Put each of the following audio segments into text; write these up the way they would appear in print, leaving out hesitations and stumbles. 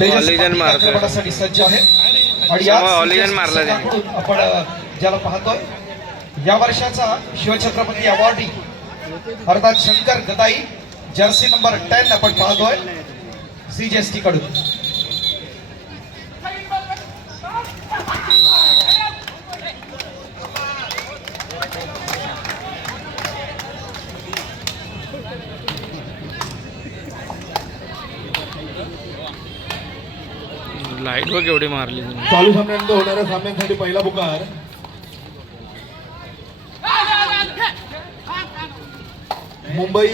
ऑलिजन मारण्यासाठी सज्ज आहे आणि या आपण ज्याला पाहतोय या वर्षाचा शिवछत्रपती अवॉर्डी अर्थात शंकर गदाई जर्सी नंबर 10 आपण पाहतोय सीजीएसटी कडून. लाईट बघ एवढी मारली. चालू सामन्यानंतर होणाऱ्या सामन्यांसाठी पहिला पुकार मुंबई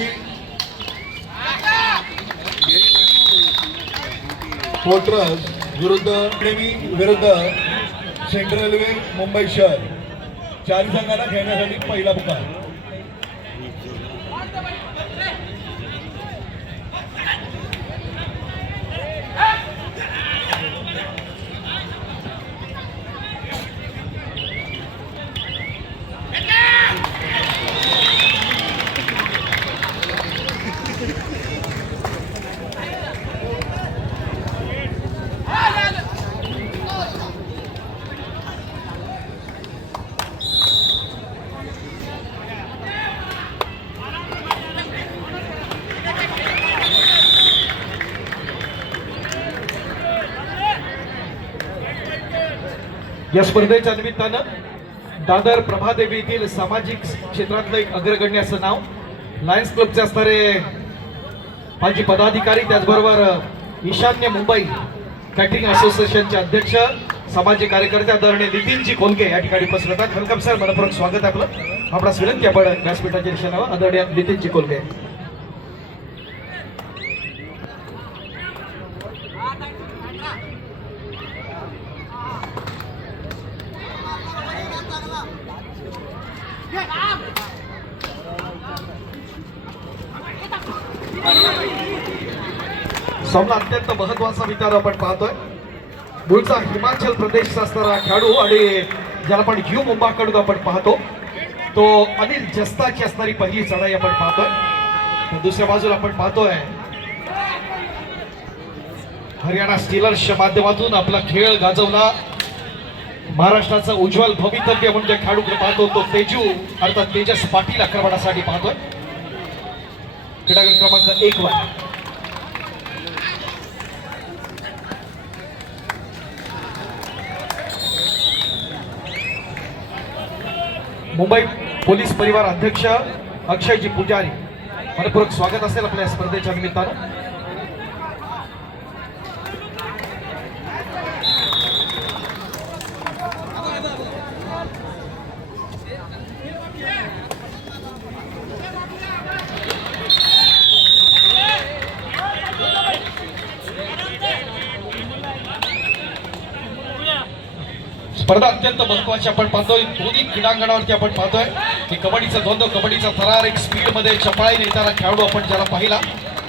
फोर्ट्रस विरुद्ध सेंट्रल रेल्वे मुंबई शहर. चारी संघांना खेळण्यासाठी पहिला पुकार. या स्पर्धेच्या निमित्तानं दादर प्रभादेवी येथील सामाजिक क्षेत्रातलं एक अग्रगण्य असं नाव लायन्स क्लबचे असणारे माजी पदाधिकारी त्याचबरोबर ईशान्य मुंबई कॅटरिंग असोसिएशनचे अध्यक्ष सामाजिक कार्यकर्ते आदरणीय नितीनजी कोलगे या ठिकाणी उपस्थित आहेत. वेलकम सर, मनपूर्वक स्वागत आहे आपलं. आपणास विनंती आपण व्यासपीठाच्या दिशेने आदरणीय नितीनजी कोलगे. सामना अत्यंत महत्वाचा विचार आपण पाहतोय. मूळचा हिमाचल प्रदेशचा असणारा खेळाडू आणि ज्याला आपण यू मुंबाकडून आपण पाहतो तो अनिल जस्ताची असणारी पहिली चढाई आपण पाहतोय. दुसऱ्या बाजूला आपण पाहतोय हरियाणा स्टीलर्सच्या माध्यमातून आपला खेळ गाजवला महाराष्ट्राचं उज्ज्वल भवितव्य म्हणजे खेळाडूकडे पाहतो तो तेजू अर्थात तेजस पाटील आक्रमणासाठी पाहतोय. क्रीडागट क्रमांक 1 वर मुंबई पोलीस परिवार अध्यक्ष अक्षयजी पुजारी मनपूर्वक स्वागत असेल आपल्या स्पर्धेच्या निमित्तानं. स्पर्धा अत्यंत महत्वाची आपण पाहतोय. दोन्ही क्रीडांगणावरती आपण पाहतोय की कबड्डीचा द्वंद्व, कबड्डीचा थरार एक स्पीड मध्ये चपळाई नेताना खेळाडू आपण ज्याला पाहिला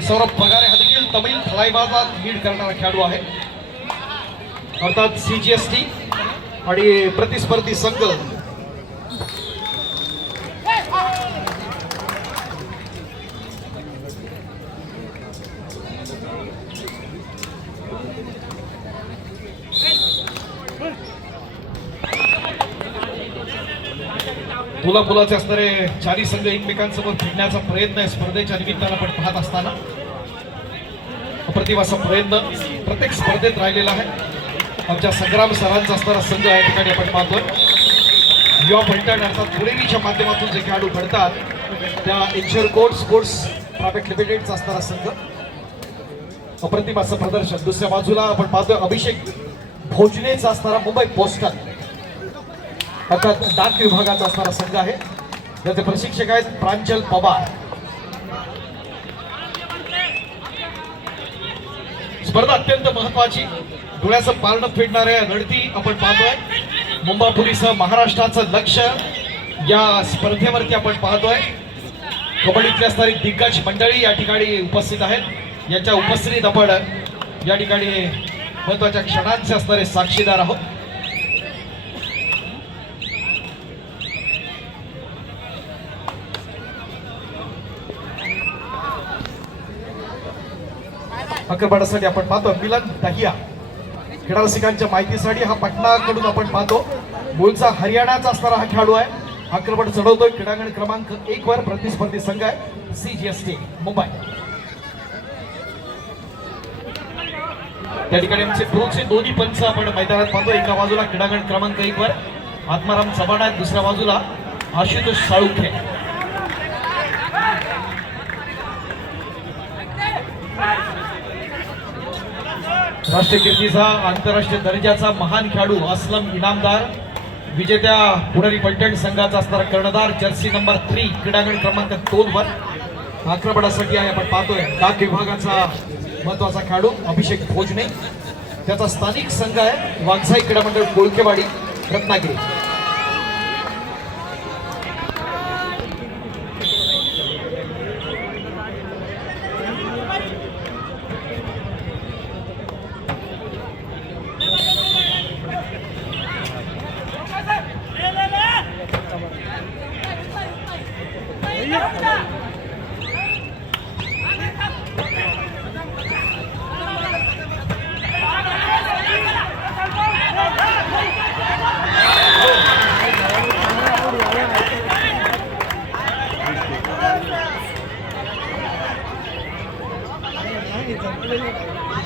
सौरभ पगारे हा देखील तमिळ थलाईबाजात लीड करणारा खेळाडू आहे अर्थात सीजीएसटी आणि प्रतिस्पर्धी संघ. फुलाफुलाचे असणारे चारी संघ एकमेकांसमोर फिरण्याचा प्रयत्न स्पर्धेच्या निमित्तानं आपण पाहत असताना अप्रतिम असा प्रयत्न प्रत्येक स्पर्धेत राहिलेला आहे. आमच्या संग्राम सरांचा असणारा संघ या ठिकाणी आपण पाहतोय. युवा पलटण अर्थात पुणेरीच्या माध्यमातून जे खेळाडू घडतात त्या इंशर कोड स्पोर्ट्स प्रायव्हेट लिमिटेडचा असणारा संघ अप्रतिम असं प्रदर्शन. दुसऱ्या बाजूला आपण पाहतोय अभिषेक भोजनेचा असणारा मुंबई पोस्टल अर्थात डाक विभागाचा असणारा संघ आहे ज्याचे प्रशिक्षक आहेत प्रांजल पवार. स्पर्धा अत्यंत महत्वाची डोळ्याचं पारणं फेडणाऱ्या लढती आपण पाहतोय. मुंबई पोलीस महाराष्ट्राचं लक्ष या स्पर्धेवरती आपण पाहतोय. कबड्डीतली असणारी दिग्गज मंडळी या ठिकाणी उपस्थित आहेत. यांच्या उपस्थितीत आपण या ठिकाणी महत्वाच्या क्षणांचे असणारे साक्षीदार आहोत. अकरपाटासाठी आपण पाहतो मिलन दहिया. क्रीडा रसिकांच्या माहितीसाठी हा पटनाकडून आपण पाहतो. मूळचा हरियाणाचा असणारा हा खेळाडू आहे. अकरपट चढवतोय. क्रीडांगण क्रमांक 1 वर प्रतिस्पर्धी संघ आहे CGST मुंबई. त्या ठिकाणी आमचे पुढचे दोन्ही पंच आपण मैदानात पाहतो. एका बाजूला क्रीडांगण क्रमांक 1 वर आत्माराम चव्हाण आहेत, दुसऱ्या बाजूला आशुतोष साळुखे. राष्ट्रीय कीर्तीचा आंतरराष्ट्रीय दर्जाचा महान खेळाडू असलम इनामदार, विजेत्या पुणेरी पलटण संघाचा असणारा कर्णधार जर्सी नंबर 3 क्रीडांगण क्रमांक 2 वर आक्रमणासाठी आहे. आपण पाहतोय डाक विभागाचा महत्वाचा खेळाडू अभिषेक भोजने. त्याचा स्थानिक संघ आहे वाघसाई क्रीडा मंडळ कोळकेवाडी रत्नागिरी.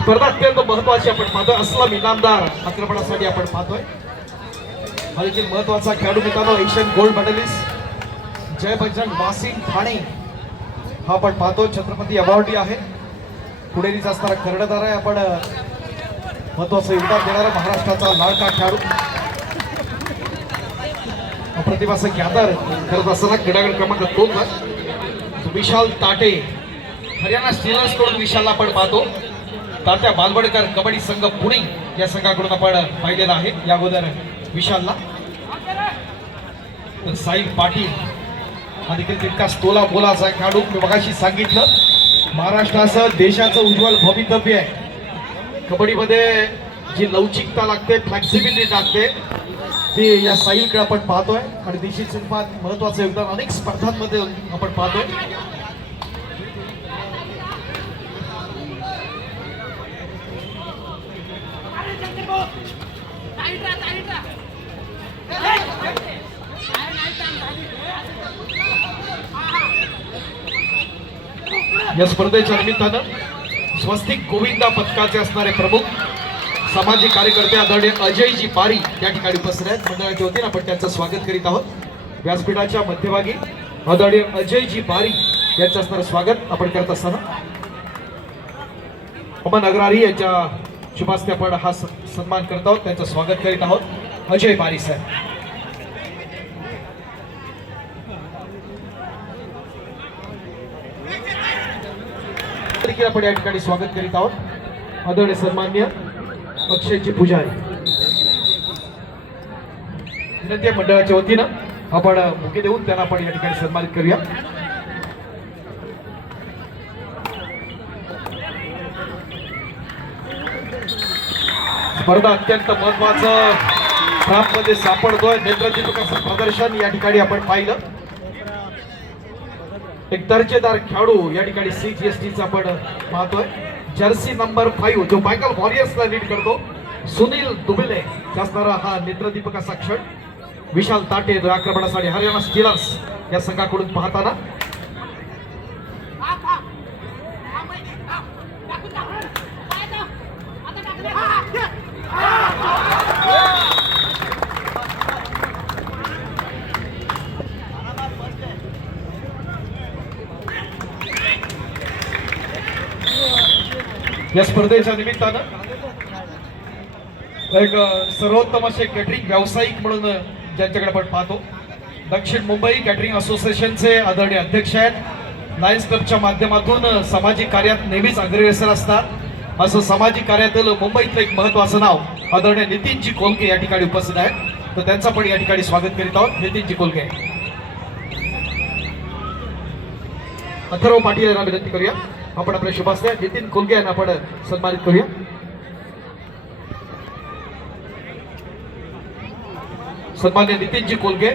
स्पर्धा अत्यंत महत्वाची आपण पाहतोय. असलम इनामदार आक्रमणासाठी आपण पाहतोय. हा देखील महत्वाचा खेळाडू मित्रांनो. एशियन गोल्ड मेडलिस्ट जय बजरंग वासिम ठाणे हा आपण पाहतो. छत्रपती अवॉर्डी आहे. पुणेरीचा असणारा कर्णधार आहे. आपण महत्वाचं योगदान देणारा महाराष्ट्राचा लाडका खेळाडू प्रतिभाचं गॅदर करत असताना क्रीडांगण क्रमांक 2 वर विशाल ताटे हरियाणा स्टीलर्स कडून विशालला आपण पाहतो. तात्या बालवडकर कबड्डी संघ पुणे या संघाकडून आपण पाहिलेला आहे या अगोदर विशालला. तर साहिल पाटील हा देखील तितकाच तोला बोलाचा खेळाडू. मी मगाशी सांगितलं महाराष्ट्रासह देशाचं उज्ज्वल भवितव्य आहे. कबड्डीमध्ये जी लवचिकता लागते, फ्लेक्सिबिलिटी लागते ती या साहिलकडे आपण पाहतोय. आणि देशी स्वरूपात महत्वाचं योगदान अनेक स्पर्धांमध्ये आपण पाहतोय. या स्पर्धेच्या निमित्तानं स्वस्तिक गोविंदा पथकाचे असणारे प्रमुख सामाजिक कार्यकर्ते आदरणीय अजयजी पारी या ठिकाणी उपस्थित आहेत. मंडळाच्या वतीने आपण त्यांचं स्वागत करीत आहोत. व्यासपीठाच्या मध्यभागी आदरणीय अजयजी पारी यांचं असणारं स्वागत आपण करत असताना अमन अग्रारी यांच्या शुभास्ते आपण हा सन्मान करत आहोत. त्यांचं स्वागत करीत आहोत अजय पारी सर. देखील आपण या ठिकाणी स्वागत करीत आहोत आदरणीय सन्माननीय अक्षयजी पुजारी. विनंती मंडळाच्या वतीनं आपण बुके देऊन त्यांना आपण या ठिकाणी सन्मानित करूया. स्पर्धा अत्यंत महत्वाचं मध्ये सापडतोय. नेत्रदीपकाचं प्रदर्शन या ठिकाणी आपण पाहिलं. एक दर्जेदार खेळाडू या ठिकाणी CGSTचा आपण पाहतोय. जर्सी नंबर 5 जो मायकल वॉरियर्सला लीड करतो सुनील दुबिले असणारा हा नेत्रदीपकाचा क्षण. विशाल ताटे आक्रमणासाठी हरियाणा स्टीलर्स या संघाकडून पाहताना या स्पर्धेच्या निमित्तानं एक सर्वोत्तम असे कॅटरिंग व्यावसायिक म्हणून ज्यांच्याकडे आपण पाहतो दक्षिण मुंबई कॅटरिंग असोसिएशनचे आदरणीय अध्यक्ष आहेत. लायन्स क्लबच्या माध्यमातून सामाजिक कार्यात नेहमीच अग्रेसर असतात. असं सामाजिक कार्यातील मुंबईतलं एक महत्वाचं नाव आदरणीय नितीनजी कोलके या ठिकाणी उपस्थित आहेत. तर त्यांचं पण या ठिकाणी स्वागत करीत आहोत. नितीनजी कोलके. अथर्व पाटील यांना विनंती करूया आपण आपल्या शुभास्ते नितीन कोलके यांना आपण सन्मानित करूया. सन्मान्य नितीनजी कोलके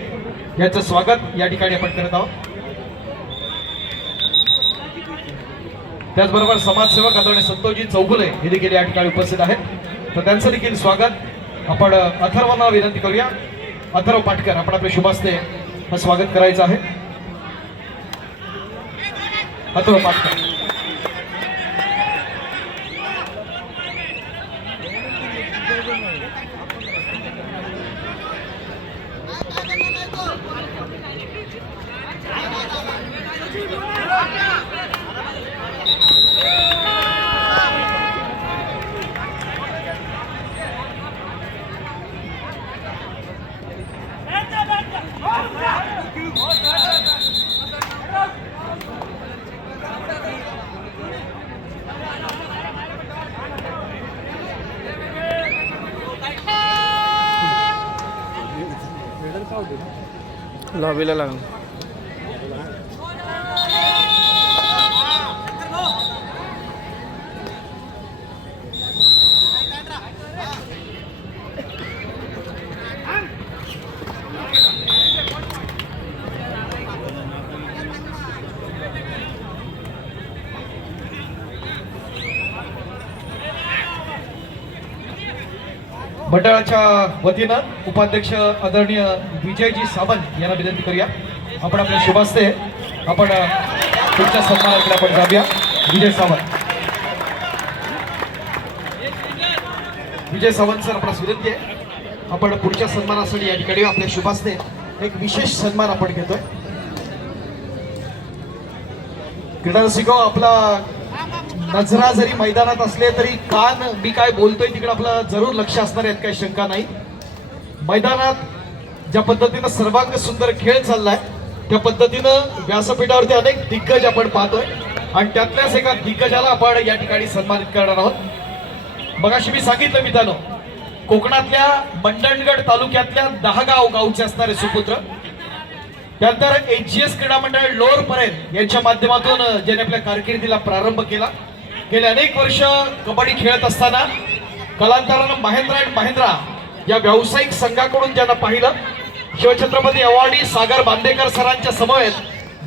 यांचं स्वागत या ठिकाणी आपण करत आहोत. त्याचबरोबर समाजसेवक आदरणीय संतोषजी चौगुले हे देखील या ठिकाणी उपस्थित आहेत, तर त्यांचं देखील स्वागत आपण अथर्वांना विनंती करूया. अथर्व पाटकर, आपण आपल्या शुभास्ते हा स्वागत करायचं आहे. अथर्व पाटकर. लॉबीला लागून मंडळाच्या वतीनं उपाध्यक्ष आदरणीय विजयजी सावंत यांना विनंती करूया. आपण आपल्या शुभास्ते आपण पुढच्या सन्मानाकडे आपण जाऊया. विजय सावंत. विजय सावंत सर, आपणास विनंती आहे, आपण पुढच्या सन्मानासाठी या ठिकाणी आपल्या शुभास्ते एक विशेष सन्मान आपण घेतोय. क्रीडा रसिक, आपला नजरा जरी मैदानात असले तरी कान मी काय बोलतोय तिकडे आपलं जरूर लक्ष असणार यात काही शंका नाही. मैदानात ज्या पद्धतीनं सर्वांग सुंदर खेळ चाललाय त्या पद्धतीनं व्यासपीठावरती अनेक दिग्गज आपण पाहतोय आणि त्यातल्याच एका दिग्गजाला आपण या ठिकाणी सन्मानित करणार आहोत. मगाशी मी सांगितलं मित्रांनो, कोकणातल्या मंडणगड तालुक्यातल्या 10 गावचे असणारे सुपुत्र, त्यानंतर एजीएस क्रीडा मंडळ लोअर परेल यांच्या माध्यमातून ज्याने आपल्या कारकिर्दीला प्रारंभ केला. गेले अनेक वर्ष कबड्डी खेळत असताना कालांतरानं महेंद्रा अँड महेंद्रा या व्यावसायिक संघाकडून ज्यांना पाहिलं, शिवछत्रपती अवॉर्डी सागर बांदेकर सरांच्या समवेत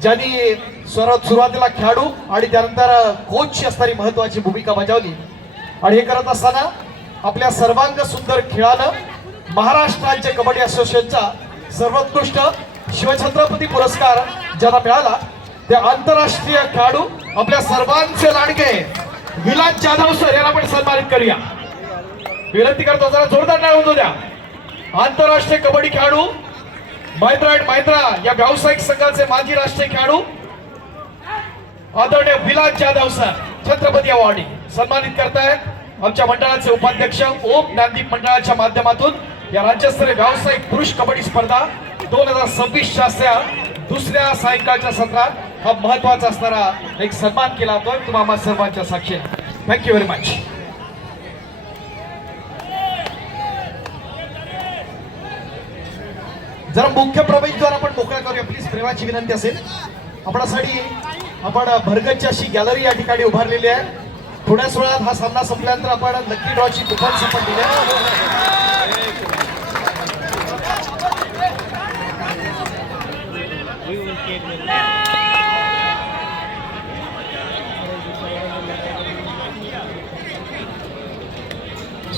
ज्यांनी सुरुवातीला खेळाडू आणि त्यानंतर कोचची असणारी महत्वाची भूमिका बजावली आणि हे करत असताना आपल्या सर्वांग सुंदर खेळानं महाराष्ट्र राज्य कबड्डी असोसिएशनचा सर्वोत्कृष्ट शिवछत्रपती पुरस्कार ज्यांना मिळाला त्या आंतरराष्ट्रीय खेळाडू आपल्या सर्वांचे लाडके विलास जाधव सर यांना आपण सन्मानित करूया. विनंती करतो, जरा जोरदार टाळ्या होऊ द्या. आंतरराष्ट्रीय कबड्डी खेळाडू, महेंद्रा अँड महेंद्रा या व्यावसायिक संघाचे माजी राष्ट्रीय खेळाडू आदरणीय विलास जाधव सर छत्रपती अवॉर्डी सन्मानित करतायत. आमच्या मंडळाचे उपाध्यक्ष ओम ज्ञानदीप मंडळाच्या माध्यमातून या राज्यस्तरीय व्यावसायिक पुरुष कबड्डी स्पर्धा 2026च्या दुसऱ्या सायंकाळच्या सत्रात हा महत्वाचा असणारा एक सन्मान केला जातोय तुम्हा सर्वांच्या साक्षीने. Thank you very much. जरा मुख्य प्रवेशद्वार आपण मोकळा करूया प्लीज, प्रेमाची विनंती असेल. आपणासाठी आपण भरगच्ची अशी गॅलरी या ठिकाणी उभारलेली आहे. थोड्याच वेळात हा सामना संपल्यानंतर आपण लकी ड्रॉची कुपन्स आपण दिले.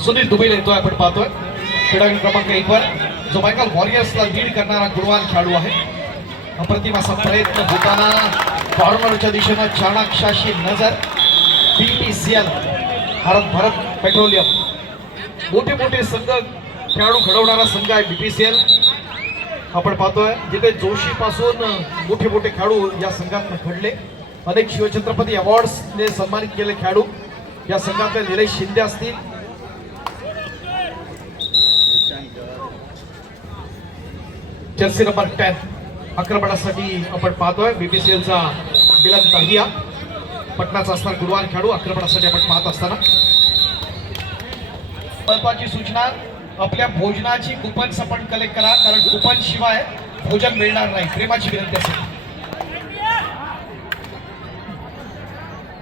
सुनील दुबईला येतोय, आपण पाहतोय खेळाडू क्रमांक 1 वर जो बेंगाल वॉरियर्सला लीड करणारा गुणवान खेळाडू आहे. अप्रतिम असा प्रयत्न होताना कॉर्नरच्या दिशेनं चाणाक्षाशी नजर. BPCL भारत पेट्रोलियम मोठे मोठे संघ खेळाडू घडवणारा संघ आहे BPCL. आपण पाहतोय जिथे जोशी पासून मोठे मोठे खेळाडू या संघात घडले. अनेक शिवछत्रपती अवॉर्ड्सने सन्मानित केले खेळाडू या संघातले निलेश शिंदे असतील, जर्सी नंबर 10 आक्रमणासाठी आपण पाहतोय BPCLचा मिलन ताहिया पटनाचा असणारा गुणवान खेळाडू आक्रमणासाठी आपण पाहत असताना. महत्वाची सूचना, आपल्या भोजनाची कुपन्स आपण कलेक्ट करा, कारण कुपन शिवाय भोजन मिळणार नाही. प्रेमाची विनंती असेल.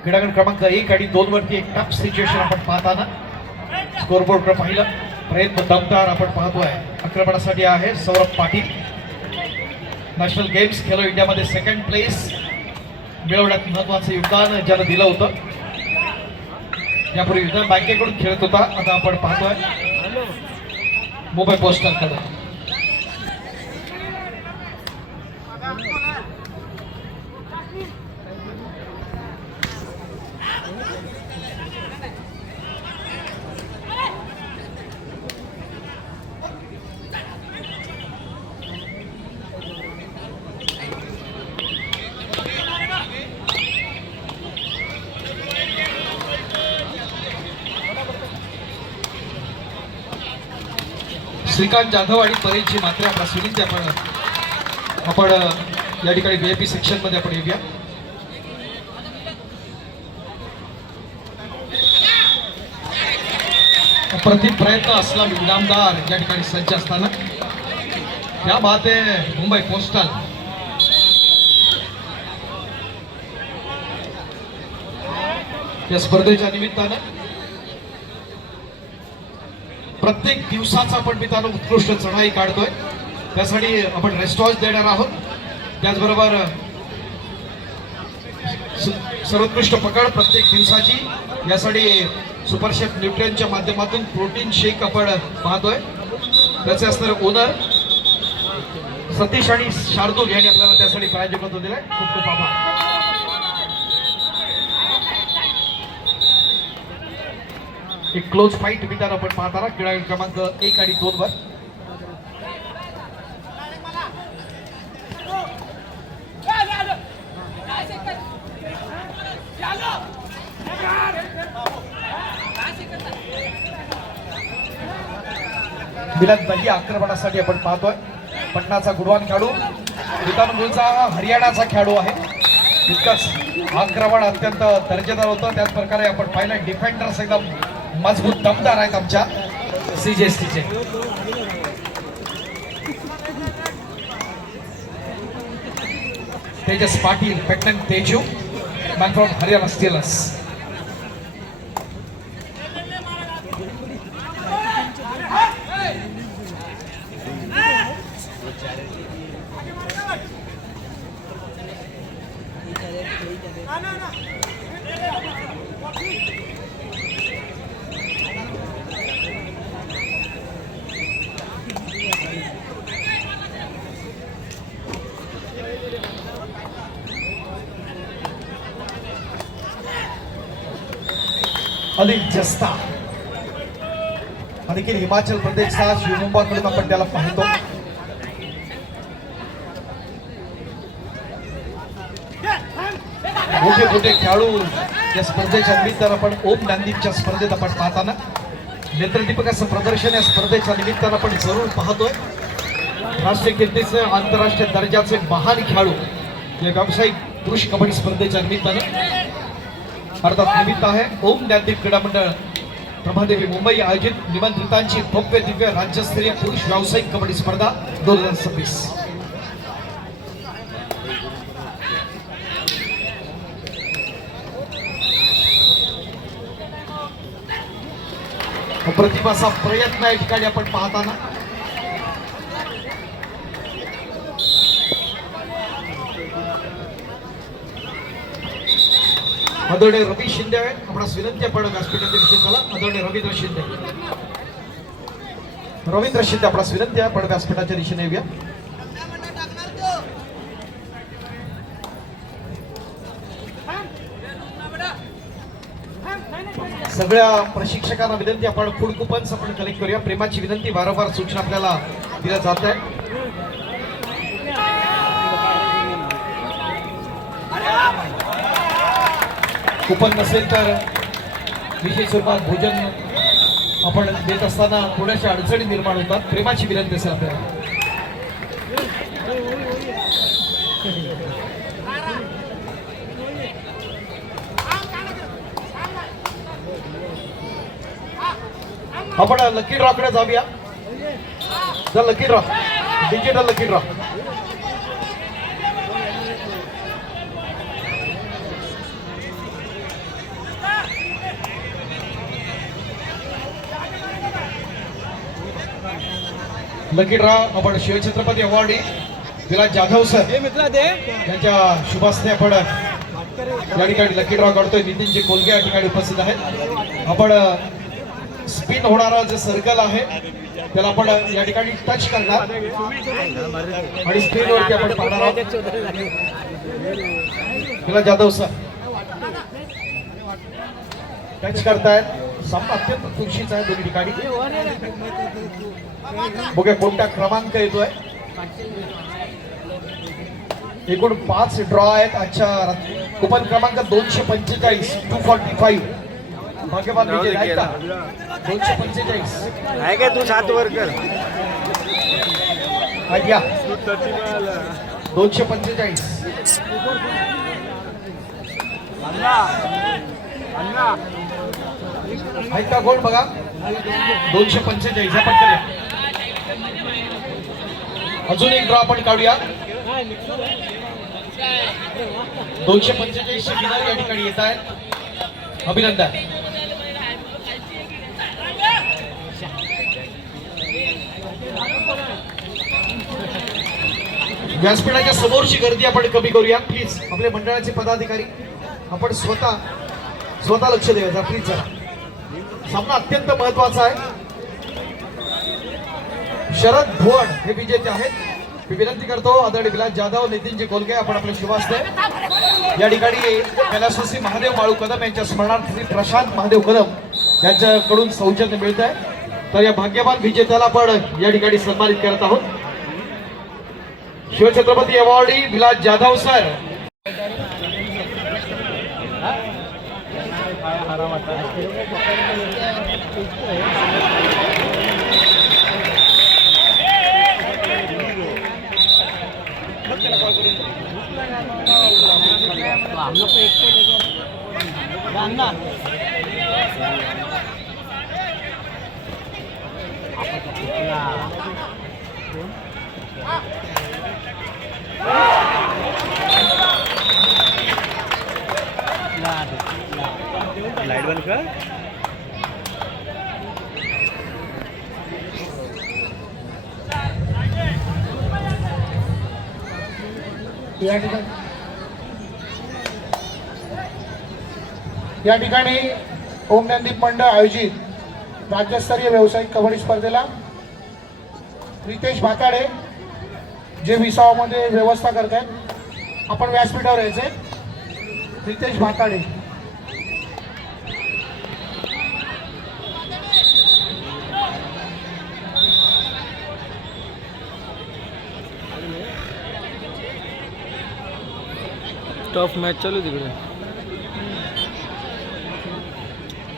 क्रीडांगण क्रमांक 1 आणि 2 वरती एक टफ सिच्युएशन आपण पाहताना स्कोरबोर्डकडे पाहिलं. प्रयत्न दमदार आपण पाहतोय. आक्रमणासाठी आहे सौरभ पाटील, नॅशनल गेम्स खेलो इंडियामध्ये 2nd प्लेस. मिळवण्यात महत्वाचं योगदान ज्यानं दिलं होतं. यापूर्वी विदर्भ बँकेकडून खेळत होता, आता आपण पाहतोय मुंबई पोस्टलकडे. श्रीकांत जाधव आणि परेशची मात्र आपला सुनील आपण या ठिकाणी VIP सेक्शन मध्ये आपण येऊया. अप्रतिम प्रयत्न असला इनामदार या ठिकाणी सज्ज असताना क्या बात आहे मुंबई पोस्टल. या स्पर्धेच्या निमित्तानं प्रत्येक दिवसाचा आपण मित्रांनो उत्कृष्ट चढाई काढतोय. त्यासाठी आपण रेस्टॉरंट देणार आहोत. त्याचबरोबर सर्वोत्कृष्ट पकड प्रत्येक दिवसाची यासाठी सुपरशेफ न्यूट्रियनच्या माध्यमातून प्रोटीन शेक आपण पाहतोय. त्याचे असणारे ओनर सतीश आणि शार्दूल यांनी आपल्याला त्यासाठी प्रायोजकत्व दिलंय. खूप खूप आभार. एक क्लोज फाईट मित्रांनो आपण पाहताना खेळाडू क्रमांक 1 आणि 2 वर. मिलन दही आक्रमणासाठी आपण पाहतोय. पटनाचा गुणवान खेळाडू मित्रांनो मूळचा हरियाणाचा खेळाडू आहे. तितकंच आक्रमण अत्यंत दर्जेदार होतं. त्याच प्रकारे आपण पाहिलं डिफेंडर्स एकदम मजबूत दमदार आहेत आमच्या CJSTचे. तेजस पाटील पेटन Teju man from Haryana Steelers. Anil जस्ता देखील हिमाचल प्रदेशचा शिवमुंबाकडून आपण त्याला पाहतो. मोठे मोठे खेळाडू या स्पर्धेच्या निमित्तानं आपण ओम नांदीपच्या स्पर्धेत आपण पाहताना नेत्रदीपकाचं प्रदर्शन या स्पर्धेच्या निमित्तानं आपण जरूर पाहतोय. राष्ट्रीय कीर्तीचे आंतरराष्ट्रीय दर्जाचे महान खेळाडू या व्यावसायिक पुरुष कबड्डी स्पर्धेच्या निमित्तानं अर्थात निमित्त आहे ओम ज्ञानदीप क्रीडा मंडळ प्रभादेवी मुंबई आयोजित निमंत्रितांची भव्य दिव्य राज्यस्तरीय पुरुष व्यावसायिक कबड्डी स्पर्धा 2026. प्रतिभाचा प्रयत्न या ठिकाणी आपण पाहताना आदरणीय रवी शिंदे आपणास विनंती आपण व्यासपीठातील विषयाला आदरणीय रवींद्र शिंदे आपणास विनंती आहे आपण व्यासपीठाच्या दिशेने येऊया. सगळ्या प्रशिक्षकांना विनंती आपण फूड कुपन्स आपण कलेक्ट करूया. प्रेमाची विनंती वारंवार सूचना आपल्याला दिल्या जात आहे. कुपन नसेल तर विशेष स्वरूपात भोजन आपण देत असताना थोड्याशा अडचणी निर्माण होतात. प्रेमाची विनंती असेल आपल्याला. आपण लकी ड्रॉ कडे जाऊया. Lucky draw digital lucky draw. Lucky draw आपण शिवछत्रपती अवॉर्डी विलास जाधव सर यांच्या शुभास्ते आपण या ठिकाणी लकी ड्रॉ काढतोय नितीनजी कोलगे या ठिकाणी उपस्थित आहेत. आपण स्पिन होणारा जे सर्कल आहे त्याला आपण या ठिकाणी टच करणार आणि स्क्रीन वरती आपण पाहणार आहोत. विलास जाधव सर टच करतायत. सामना अत्यंत खुशीचा आहे दोन्ही ठिकाणी. बघूया कोणता क्रमांक येतोय. एकूण 5 ड्रॉ आहेत आजच्या कुपन क्रमांक 245 245. भाग्यवान विजय आहेत का? 245 आहे काय तू 7 वर कर. घ्या 245. आहेत का कोण बघा. 245 आपण करूया. अजून एक ड्रॉ आपण काढूया. 245 चे विनर या ठिकाणी येत आहेत. अभिनंदन. व्यासपीठाच्या समोरची गर्दी आपण कमी करूया प्लीज. आपल्या मंडळाचे पदाधिकारी आपण स्वतः लक्ष द्यायचं प्लीज जरा. सामना अत्यंत महत्वाचा आहे. शरद भुवन हे विजेते आहेत. मी विनंती करतो आदरणीय विलास जाधव नितीनजी कोलगे आपण आपले शुभास्ते या ठिकाणी कैलासवासी महादेव बाळू कदम यांच्या स्मरणार्थ श्री प्रशांत महादेव कदम यांच्याकडून सौजन्य मिळत आहे. तर या भाग्यवान विजेत्याला आपण या ठिकाणी सन्मानित करत आहोत. Shivchhatrapati awardee Vilas Jadhav sir. Light बंद कर. या ठिकाणी ओम ज्ञानदीप मंडळ आयोजित राज्यस्तरीय व्यावसायिक कबड्डी स्पर्धेला रितेश भाताडे जे विसावामध्ये व्यवस्था करत आहेत. आपण व्यासपीठावर यायचे. रितेश भाताडे. टफ मॅच चालू आहे तिकडे.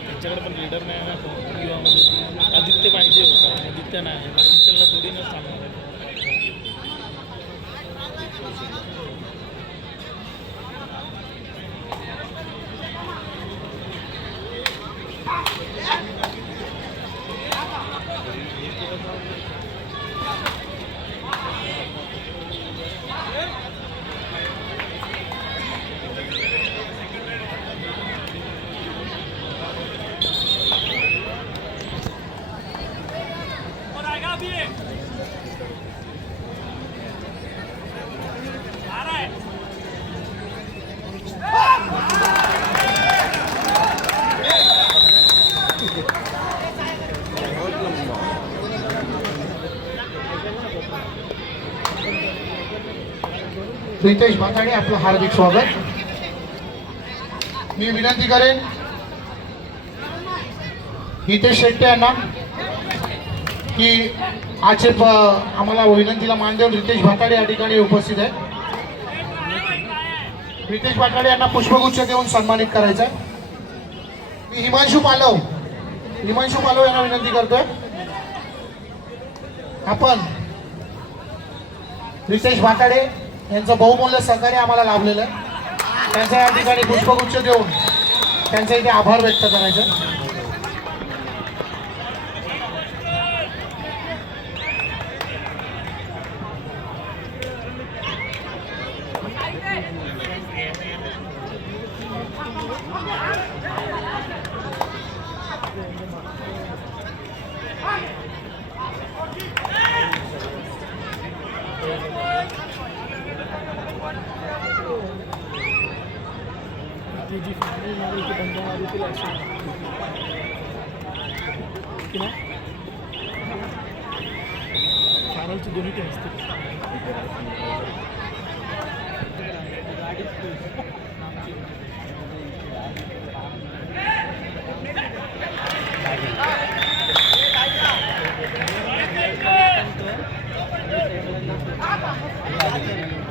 त्यांच्याकडे पण लीडर नाही ना. युवामध्ये आदित्य पाहिजे होता. आदित्य नाही. बाकीच्याला थोडी न थांबणार आहे. रितेश भाताडे आपलं हार्दिक स्वागत. मी विनंती करेन हितेश शेट्टे यांना की आक्षेप आम्हाला विनंतीला मान देऊन रितेश भाताडे या ठिकाणी उपस्थित आहेत. रितेश भाताडे यांना पुष्पगुच्छ देऊन सन्मानित करायचं आहे. मी हिमांशू पालव यांना विनंती करतोय. आपण रितेश भाताडे यांचं बहुमूल्य सहकार्य आम्हाला लाभलेलं आहे. त्यांचा या ठिकाणी पुष्पगुच्छ देऊन त्यांचा इथे आभार व्यक्त करायचं. मारुतीला असेल की नाही फायनलची दोन्ही टीम असतील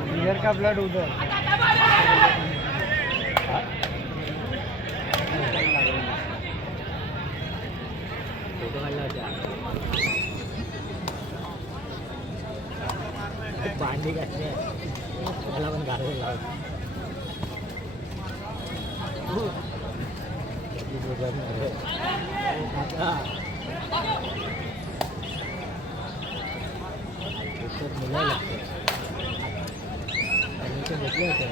प्लेयर का ब्लड उधर भांडी घातली त्याला पण घालायला लावत मुलं लागते भेटले होते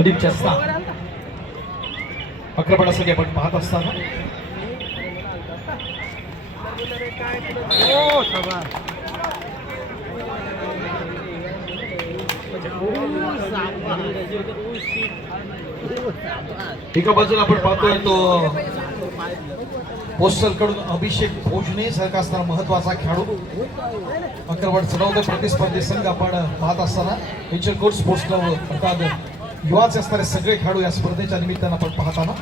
अधिक जास्त आक्रमणासाठी आपण पाहत असताना एका बाजूला आपण पाहतोय तो पोस्टल कडून अभिषेक भोजने सारखा असणारा महत्वाचा खेळाडू आक्रमण चढवते प्रतिस्पर्धी संघ आपण पाहत असताना नेचर कोर्स स्पोर्ट्स क्लब अर्थात युवाचे असणारे सगळे खेळाडू या स्पर्धेच्या निमित्तानं आपण पाहताना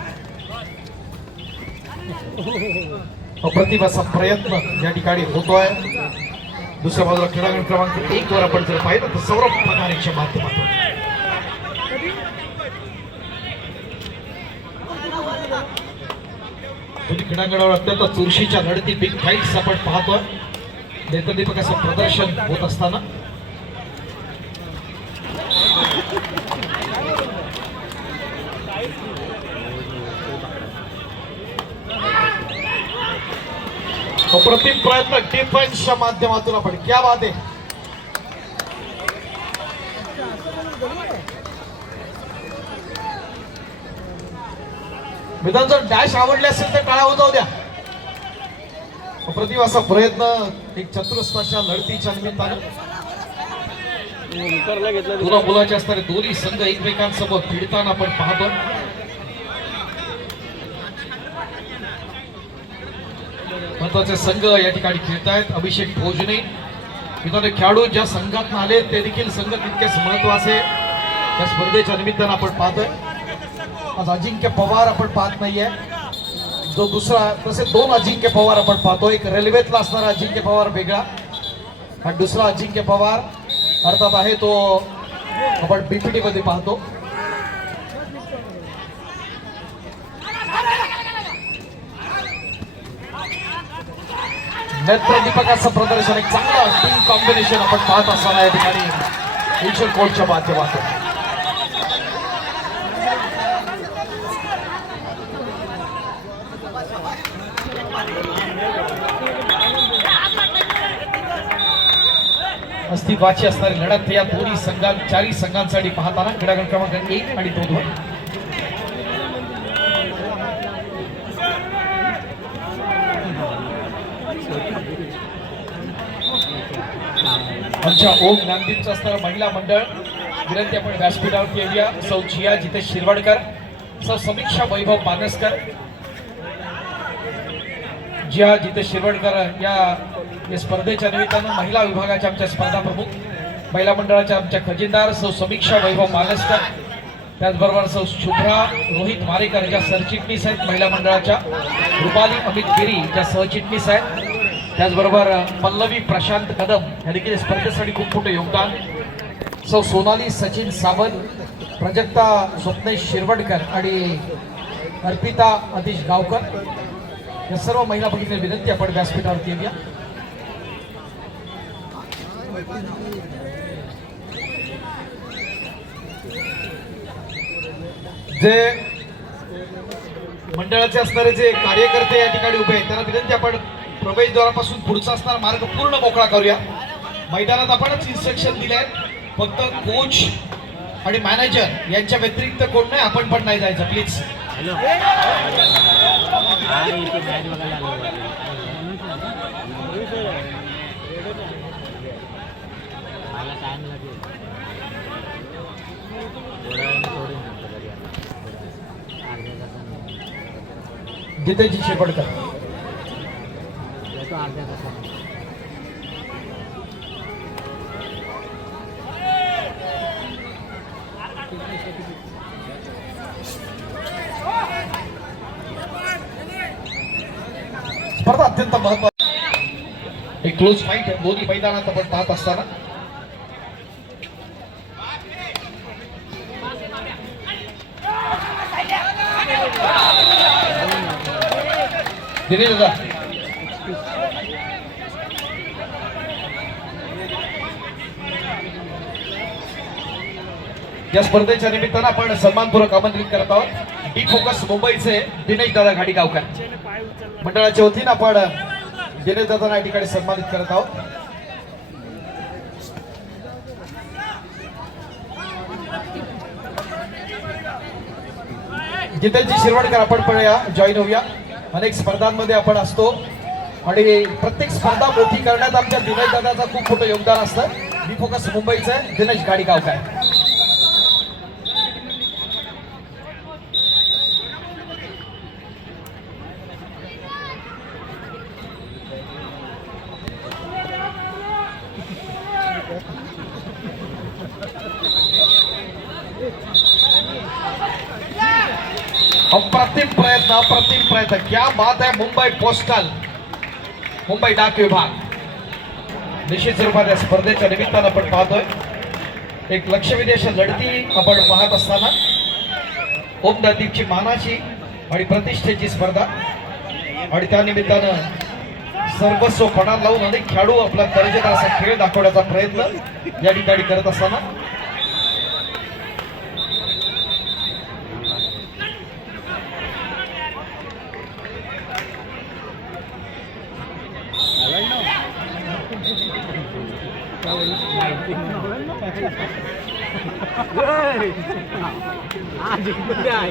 अप्रतिभाचा प्रयत्न या ठिकाणी होतोय दुसऱ्या बाजूला क्रीडांगण क्रमांक 1 वर आपण जर पाहिलं तर सौरभ पगारेच्या माध्यमातून दोन्ही क्रीडांगणावर अत्यंत चुरशीच्या लढती बिग फाईट्स आपण पाहतोय नेत्रदीपकाचं प्रदर्शन होत असताना अप्रतिम प्रयत्न डिफेन्सच्या माध्यमातून आपण क्या बात आहे मित्रांनो जर डॅश आवडले असेल तर टाळा वाजवू द्या अप्रतिम असा प्रयत्न एक चतुरस्राच्या लढतीच्या निमित्तानं तुला मुलाचे असणारे दोन्ही संघ एकमेकांसोबत भिडताना आपण पाहतो महत्वाचे संघ या ठिकाणी खेळत आहेत अभिषेक भोजने मित्रांनो खेळाडू ज्या संघात आले ते देखील संघ तितकेच महत्वाचे या स्पर्धेच्या निमित्तानं आपण पाहतोय आज अजिंक्य पवार आपण पाहत नाहीये जो दुसरा तसे दोन अजिंक्य पवार आपण पाहतो एक रेल्वेतला असणारा अजिंक्य पवार वेगळा आणि दुसरा अजिंक्य पवार अर्थात आहे तो आपण बीपीटी मध्ये पाहतो नेत्रदीपकाचं प्रदर्शन एक चांगलं टीम कॉम्बिनेशन आपण पाहत असताना या ठिकाणी नेचर कोर्टच्या माध्यमातून अस्तित्वाची असणारी लढत या दोन्ही चारही संघांसाठी पाहताना क्रीडांगण क्रमांक 1 आणि 2 वर आमच्या ओम ज्ञानदीपचं असणारं महिला मंडळ विनंती आपण व्यासपीठावर येऊया सौ जिया जितेश शिरवाडकर सौ समीक्षा वैभव पानसकर जिया जितेश शिरवाडकर या स्पर्धेच्या निमित्तानं महिला विभागाच्या आमच्या स्पर्धा प्रमुख महिला मंडळाच्या आमच्या खजिनदार सौ समीक्षा वैभव पानसकर त्याचबरोबर सौ शुभ्रा रोहित मारेकर ज्या सरचिटणीस आहेत महिला मंडळाच्या रुपाली अमित गिरी ज्या सहचिटणीस आहेत त्याचबरोबर पल्लवी प्रशांत कदम या देखील स्पर्धेसाठी खूप मोठं योगदान सौ सोनाली सचिन सावंत प्राजक्ता स्वप्नेश शिरवडकर आणि अर्पिता अतिश गावकर या सर्व महिला भगिनी विनंती आपण व्यासपीठावरती येऊया. जे मंडळाचे असणारे जे कार्यकर्ते या ठिकाणी उभे आहेत त्यांना विनंती आपण प्रवेशद्वारापासून पुढचा असणारा मार्ग पूर्ण मोकळा करूया. मैदानात आपणच इन्स्ट्रक्शन दिले आहेत, फक्त कोच आणि मॅनेजर यांच्या व्यतिरिक्त कोण नाही, आपण पण नाही जायचं प्लीज. हॅलो हा इथे मॅच बघायला आलो मला टाइम लागेल थोड्या वेळाने सोडून सांगतो घरी अर्ध्या तासाने जितेजी शेपडकर येतो अर्ध्या तासाने. स्पर्धा अत्यंत महत्वाची, एक क्लोज फाईट दोन्ही मैदानात आपण पाहत असताना दिनेश दादा या स्पर्धेच्या निमित्तानं आपण सन्मानपूर्वक आमंत्रित करत आहोत डी फोकस मुंबईचे दिनेश दादा घाडीगावकर मंडळाच्या वतीनं आपण दिनेश दादा या ठिकाणी सन्मानित करत आहोत. जितेशजी शिरवडकर आपण पण या जॉईन होऊया. अनेक स्पर्धांमध्ये आपण असतो आणि प्रत्येक स्पर्धा मोठी करण्यात आमच्या दिनेश दादाचं खूप मोठं योगदान असतं. डी फोकस मुंबईचे दिनेश घाडीगावकर. अप्रतिम प्रयत्न क्या बात है. मुंबई पोस्टल मुंबई डाक विभाग निश्चित स्वरूपात या स्पर्धेच्या निमित्तानं आपण पाहतोय एक लक्षवेधी लढती आपण पाहत असताना ओमदीपची मानाची आणि प्रतिष्ठेची स्पर्धा आणि त्या निमित्तानं सर्वस्व पणा लावून अनेक खेळाडू आपला दर्जेदार असा खेळ दाखवण्याचा प्रयत्न या ठिकाणी करत असताना आज कुठे आहे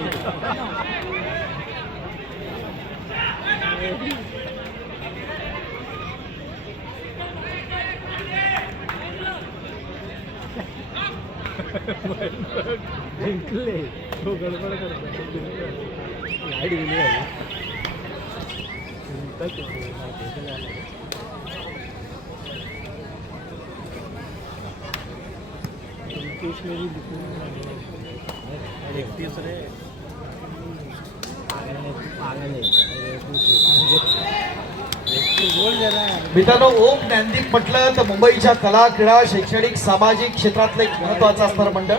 जिंकले तो गडबड करतो गाडी गेली आहे मित्रांनो ओम ज्ञानदीप म्हटलं तर मुंबईच्या कला क्रीडा शैक्षणिक सामाजिक क्षेत्रातलं एक महत्वाचं असणारं मंडळ.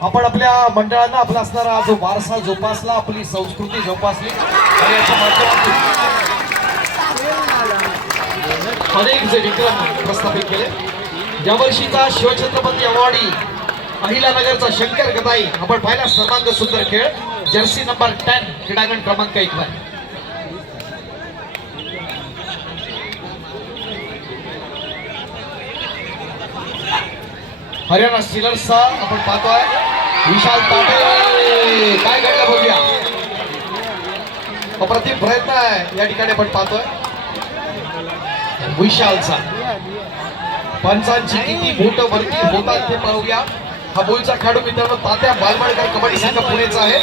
आपण आपल्या मंडळानं आपला असणारा जो वारसा जोपासला, आपली संस्कृती जोपासली आणि याच्या माध्यमातून अनेक जे विक्रम प्रस्थापित केले. यावर्षीचा शिवछत्रपती अवॉर्डी अहिलानगरचा शंकर गदाई आपण पाहिला सर्वांग सुंदर खेळ जर्सी नंबर 10 क्रीडांगण क्रमांक 1 वर. हरियाणा स्टीलर्सचा आपण पाहतोय विशाल तांबे. काय घडलं बघूया. अप्रतिम प्रयत्न आहे या ठिकाणी आपण पाहतोय विशालचा. पंचांची किती बोट वरती होतात ते पाहूया. हा बोलचा खेळाडू मित्रांनो तात्या बालवाडकर कबड्डी संघ पुणेचा आहे.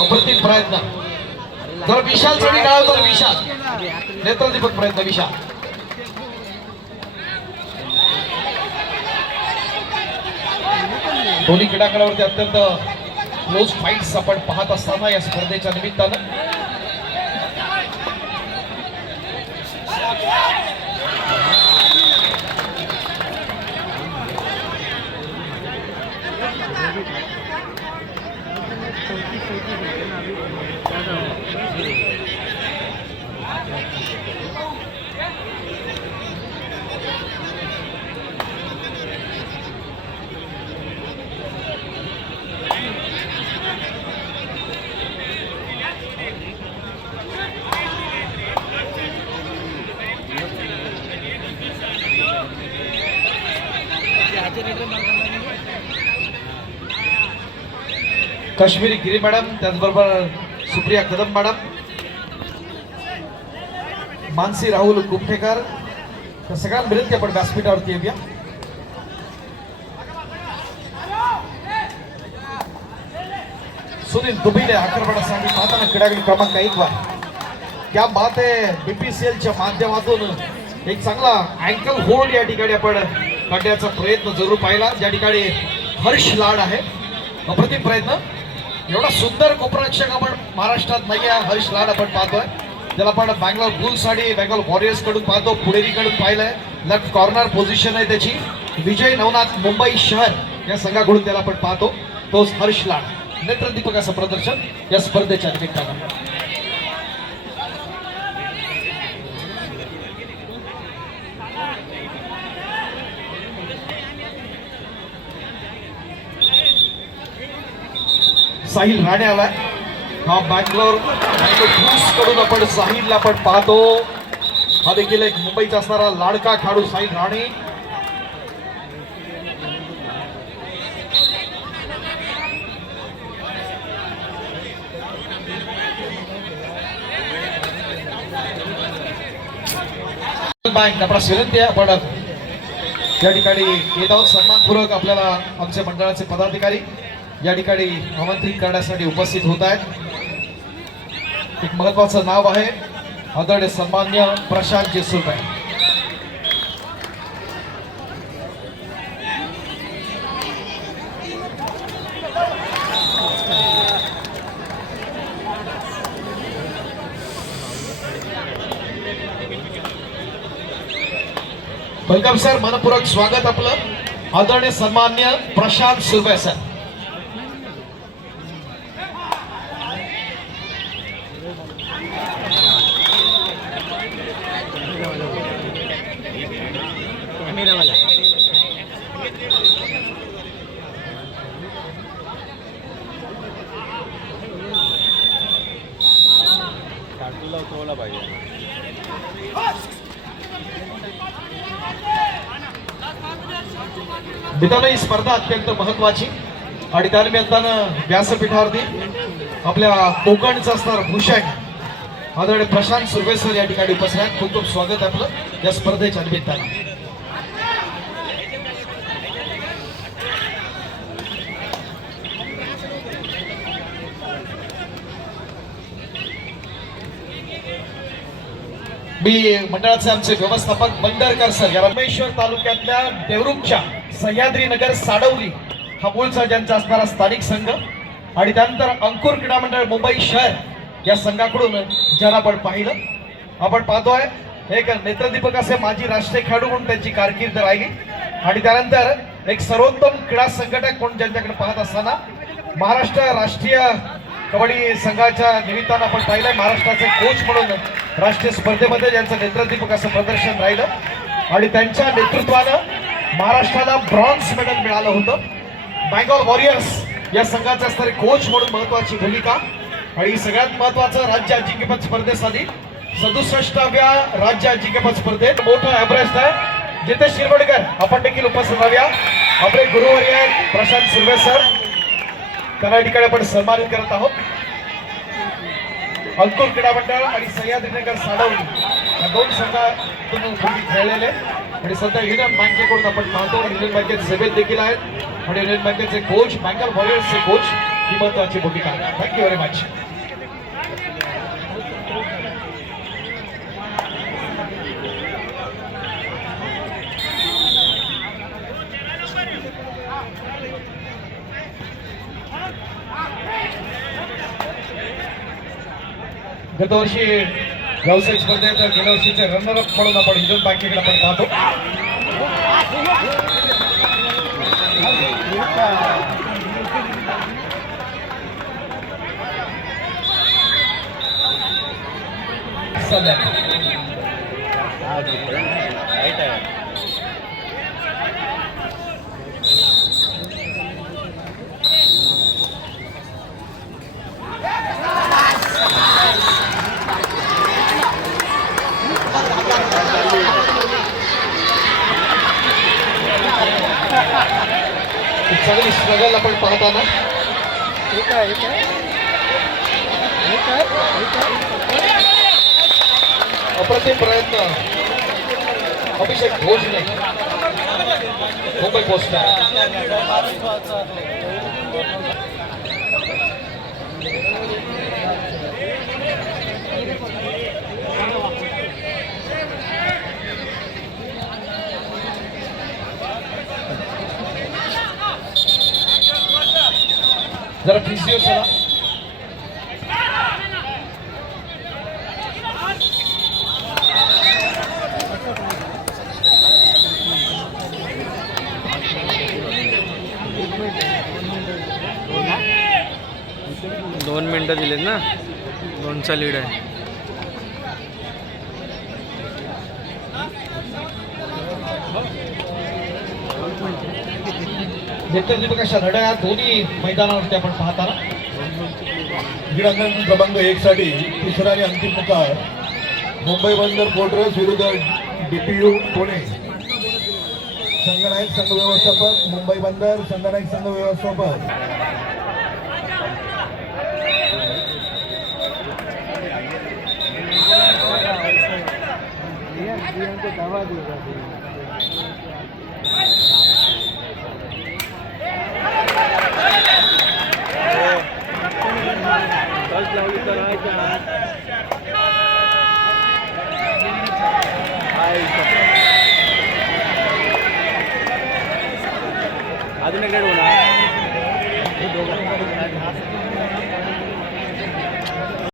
अप्रतिम प्रयत्न. जर विशाल चढी गाळव तर विशाल नेत्रदीपक प्रयत्न विशाल. दोन्ही क्रीडांगणावरती अत्यंत क्लोज फाईट्स आपण पाहत असताना या स्पर्धेच्या निमित्तानं काश्मीरी गिरी मॅडम, त्याचबरोबर सुप्रिया कदम मॅडम, मानसी राहुल कुमठेकर, तर सगळ्यांना विनंती आपण व्यासपीठावरती येऊया. सुनील दुबईने आक्रमणासाठी पाहताना क्रीडागृह क्रमांक 1 वर क्या बात आहे. बीपीसीएलच्या माध्यमातून एक चांगला अँकल होल्ड या ठिकाणी आपण काढण्याचा प्रयत्न जरूर पाहिला, ज्या ठिकाणी हर्ष लाड आहे. अप्रतिम प्रयत्न. एवढा सुंदर गोपरक्षक आपण महाराष्ट्रात नाही आहे. हर्ष लाड आपण पाहतोय, ज्याला आपण बँगलोर बुल्स आणि बँगलोर वॉरियर्स कडून पाहतो, पुणेरीकडून पाहिलंय. लेफ्ट कॉर्नर पोझिशन आहे त्याची. विजय नवनाथ मुंबई शहर या संघाकडून त्याला आपण पाहतो. तोच हर्ष लाड. नेत्रदीपकाचं प्रदर्शन या स्पर्धेच्या निमित्तानं. साहिल राणे आलाय. हा बँगलोर बुल्स कडून आपण साहिलला आपण पाहतो. हा देखील एक मुंबईचा असणारा लाडका खेळाडू साहिल राणे. बँक आपला विनंती आहे, आपण या ठिकाणी येत आहोत. सन्मानपूर्वक आपल्याला आमच्या मंडळाचे पदाधिकारी या ठिकाणी आमंत्रित करण्यासाठी उपस्थित होत आहेत. एक महत्वाचं नाव आहे आदरणीय सन्मान्य प्रशांत जेसुरबाई. वेलकम सर, मनपूर्वक स्वागत आपलं आदरणीय सन्मान्य प्रशांत सुरबाई सर. कॅमेरावाला कार्टूनला उतरवला पाहिजे. मित्रांनो, ही स्पर्धा अत्यंत महत्वाची आणि त्या निमित्तानं व्यासपीठावरती आपल्या कोकणचं असणार भूषण आदरणीय प्रशांत सुरवे सर या ठिकाणी उपस्थित आहेत. खूप खूप स्वागत आहे आपलं या स्पर्धेच्या निमित्तानं. मी मंडळाचे आमचे व्यवस्थापक बंडरकर सर या रामेश्वर तालुक्यातल्या देवरुखच्या सह्याद्रीनगर साडवली हा मूळचा ज्यांचा असणारा स्थानिक संघ आणि त्यानंतर अंकुर क्रीडा मंडळ मुंबई शहर या संघाकडून ज्यांना आपण पाहिलं. आपण पाहतोय एक नेत्रदीपक असे माजी राष्ट्रीय खेळाडू म्हणून त्यांची कारकीर्द राहिली आणि त्यानंतर एक सर्वोत्तम क्रीडा संघटक म्हणून ज्यांच्याकडे पाहत असताना महाराष्ट्र राष्ट्रीय कबड्डी संघाच्या निमित्तानं आपण पाहिलंय महाराष्ट्राचे कोच म्हणून राष्ट्रीय स्पर्धेमध्ये ज्यांचं नेत्रदीपक असं प्रदर्शन राहिलं आणि त्यांच्या नेतृत्वानं महाराष्ट्राला ब्रॉन्झ मेडल मिळालं होतं. बँगलोर वॉरियर्स या संघाचे असणारे कोच म्हणून महत्वाची भूमिका आणि सगळ्यात महत्वाचं राज्य अजिंक्यपद स्पर्धेसाठी 67व्या राज्य अजिंक्यपद स्पर्धेत मोठं एव्हरेस्ट आहे. जिथे शिरवडकर आपण देखील उपस्थित राहूया. आपले गुरुवर्य आहेत प्रशांत सुर्वे सर, त्यांना या ठिकाणी आपण सन्मानित करत आहोत. अंकुर क्रीडा मंडळ आणि सह्याद्रीनगर साडवली या दोन संघातून खेळलेले आणि सध्या युनियन बँकेकडून आपण पाहतो. युनियन बँकेचे सेवेत देखील आहेत आणि युनियन बँकेचे कोच बँगलोर वॉरियर्सचे कोच ही महत्वाची भूमिका. Thank you very much. गतवर्षी व्यावसायिक स्पर्धेत गेल्या वर्षीचे रनरअप म्हणून आपण युनियन बँकेकडे आपण पाहतो. चालल्यात. चांगली स्ट्रगल आपण पाहताना अप्रतिम प्रयत्न अभिषेक घोषने मुंबई पोस्ट. जरा फिजिओ चला. दोन मिनटं दिलेत ना, 2चा लीड आहे. नेतृत्वाच्या लढ्या दोन्ही मैदानावरती आपण पाहताना क्रीडांगण क्रमांक 1 साठी तिसरा आणि अंतिम निकाल मुंबई बंदर पोर्टर्स विरुद्ध DPU पुणे. संघनायक संघ व्यवस्थापक मुंबई बंदर, संघनायक संघ व्यवस्थापक अजून एक रेड होणार.